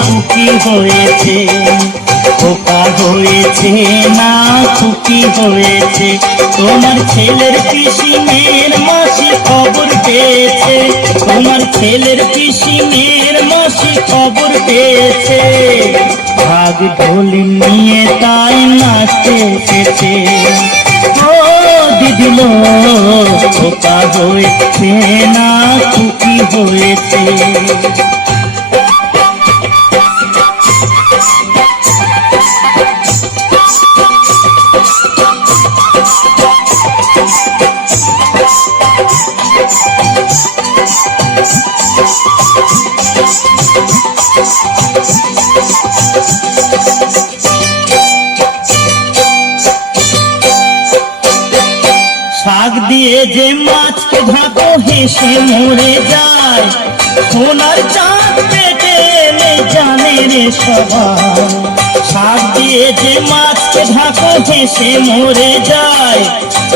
খুকি হয়েছে, খোকা হয়েছে না খুকি হয়েছে। তোমার ছেলের পিসি মেয়ের মাসি খবর পেয়েছে, তোমার ছেলের পিসি মেয়ের মাসি খবর পেয়েছে। ভাগ ঢোল নিয়ে তাই নাচতে এসেছে। ও দিদিলো, খোকা হয়েছে না খুকি হয়েছে। শাক দিয়ে যে মাছকে ঢাকো হেসে মরে যায়, সোনার চাঁদ পেটে এলে জানে রে সবাই। শাক দিয়ে যে মাছকে ঢাকো হেসে মরে যায়,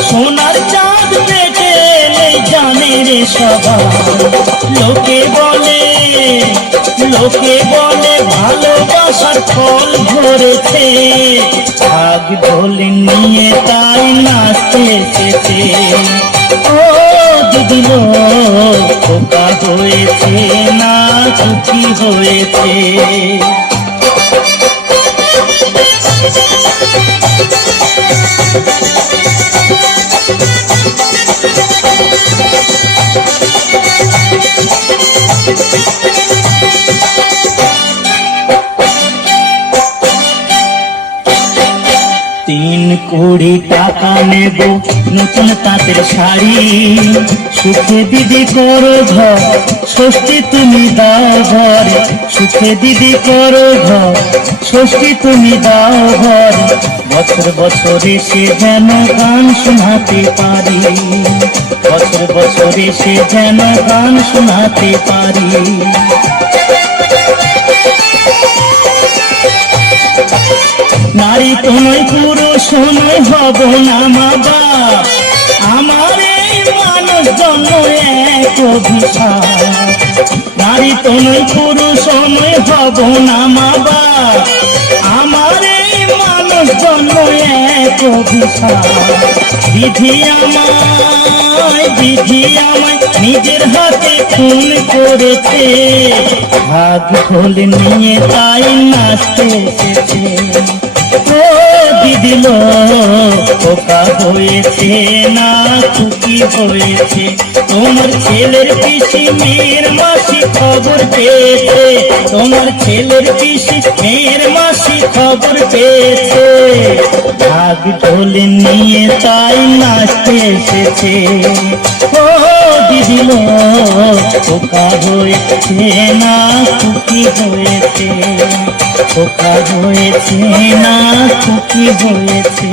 সোনার চাঁদ পেটে এলে জানে রে সবাই। লোকে বলে, লোকে বলে ভালোবাসার ফল ধরেছে। ভাগ ঢোল নিয়ে তাই নাচতে এসেছে। ও দিদিলো, খোকা হয়েছে না খুকি হয়েছে। 3 কোটি টাকা নেব নতুন তাঁতের শাড়ি, সুখে দিদি করো ঘর, ষষ্ঠী তুমি দাও ঘর। সুখে দিদি করো ঘর, ষষ্ঠী তুমি দাও ঘর। বছর বছর এসে যেন গান শোনাতে পারি, বছর বছর এসে যেন গান শোনাতে পারি। নারী তো নয় পুরুষ নয় হব না মা বাপ, আমার এই মানুষ জন্ম এক অভিশাপ। নারী তো নয় পুরুষ নয় হব না মা বাপ, আমার এই মানুষ জন্ম এক অভিশাপ। বিধি আমায়, বিধি আমায় নিজের হাতে খুন করেছে। ভাগ ঢোল নিয়ে তাই নাচতে এসেছে। ও দিদিলো, খোকা হয়েছে না খুকি হয়েছে। তোমার ছেলের পিসি মেয়ের মাসি খবর পেয়েছে, তোমার ছেলের পিসি মেয়ের মাসি খবর পেয়েছে। ভাগ ঢোল নিয়ে তাই নাচতে এসেছে। ও দিদিলো, খোকা হয়েছে না খুকি হয়েছে, খোকা হয়েছে না খুকি হয়েছে।